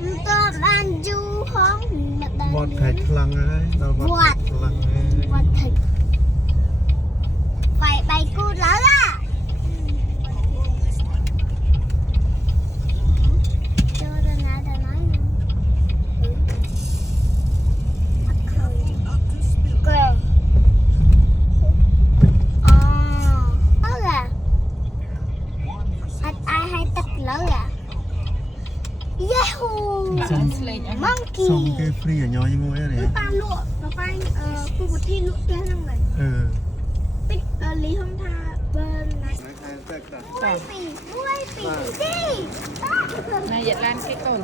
Tôi ban du không bọt thạch lăng ấy đâu bọt thạch lăng ấy bọt thạch phải bay cô lớn à cho tôi nói ai hay tật lớn à Yahoo! Monkey! xong cái free ở nhỏ như ngôi này Nó ba lụa, nó ba khu vực thi lụa kia năng này Tích lý không tha bên này Đuôi phỉ đi! Này giật lan cái cồn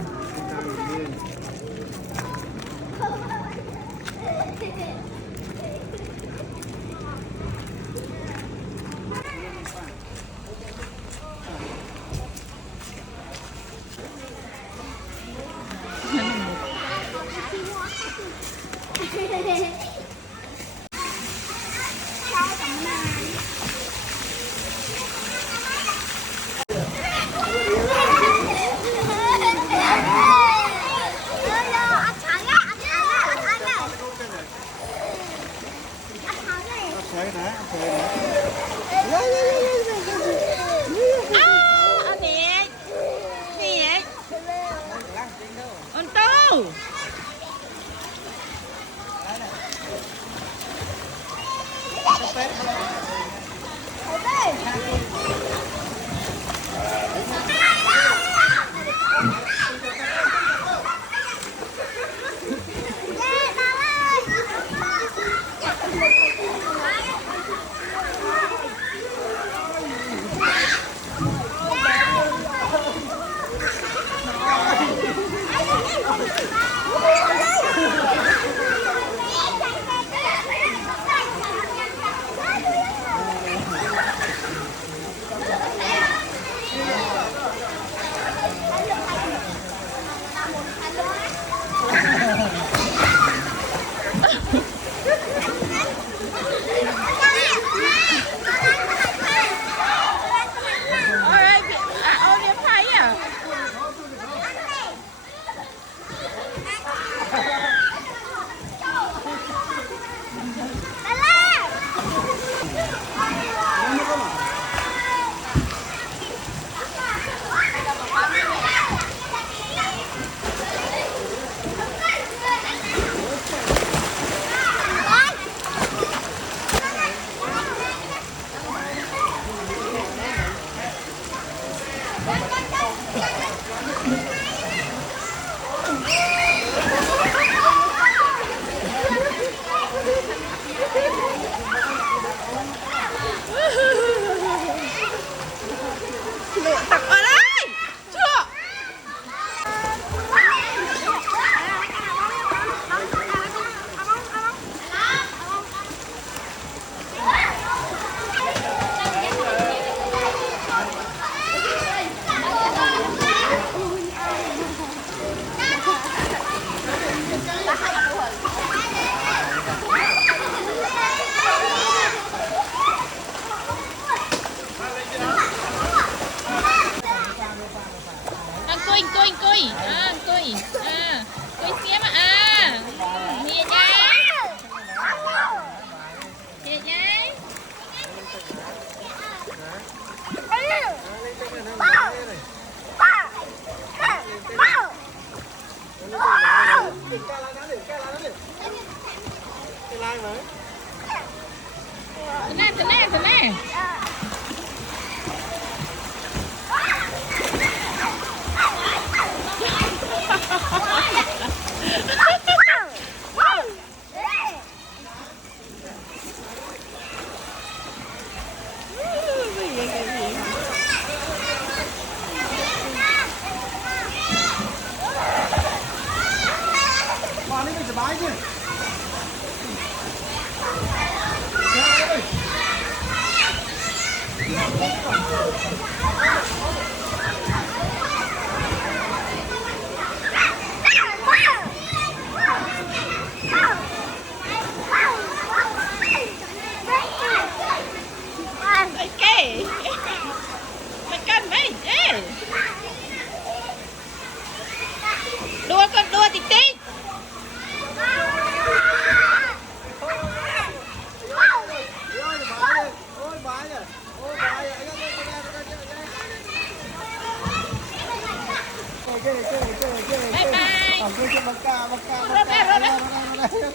บายบาย ขอบคุณบังกาบังกาบังกา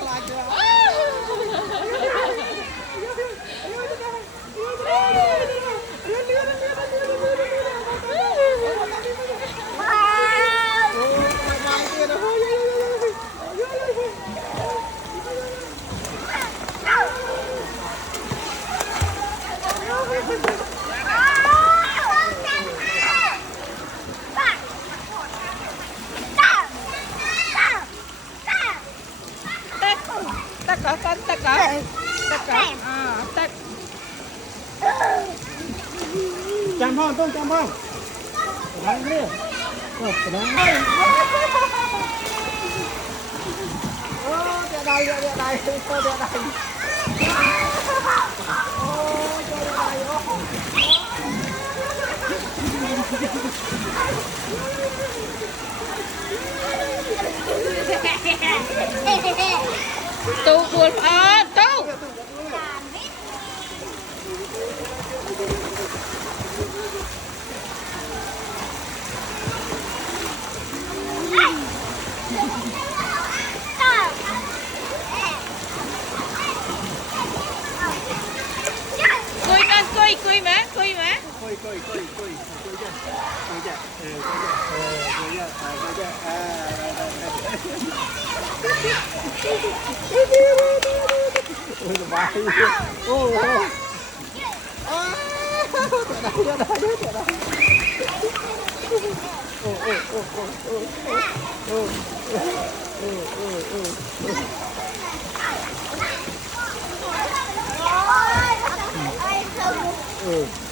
ลาเจ้า tắc cỡ con tắc cỡ tắc Chăm phong tôi chăm phong đấy đi đấy đây đây đây đây tu buồn tu cùi má Coi chứ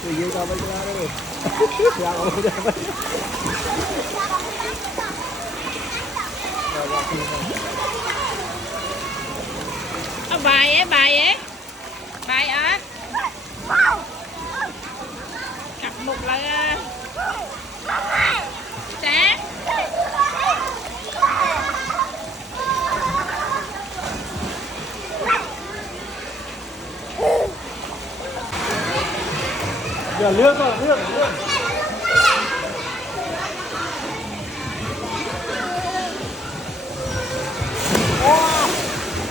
Tôi tao bây giờ đây. Dạ ông bây giờ. bài ấy bài á cặp một là sáng Giờ lướt rồi, lướt.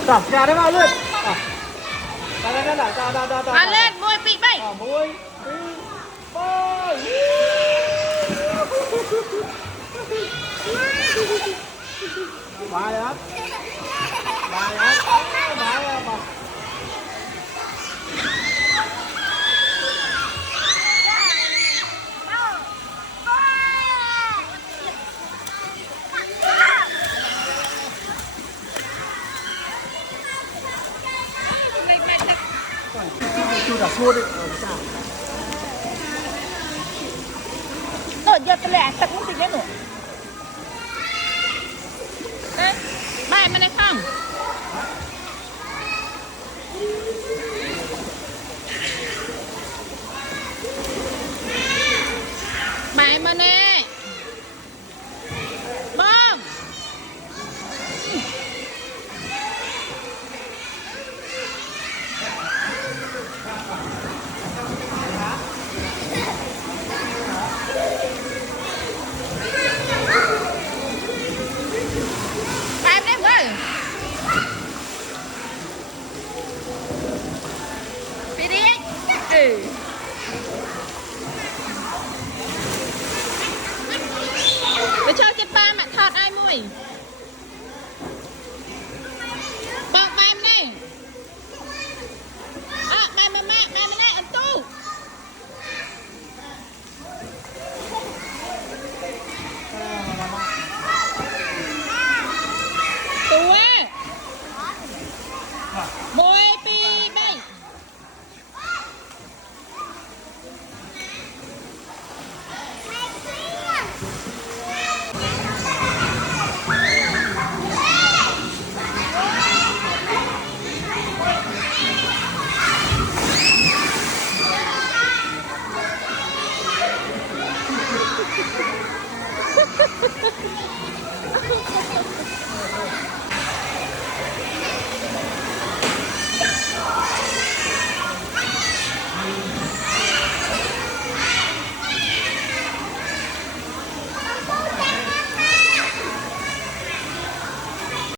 Đập ra đấy mà lướt. À lên môi bị bay. Môi. Bơi. Bài á. Bài á. Bài á. Chưa đặt luôn đi. Rồi giờ tôi lại tắt muốn gì nữa. Đấy, bài mà này không? Bài mà nè. Bom. Bài em ơi. Đi đi. Ừ. Để cho cái ba mà thọt ai mùi.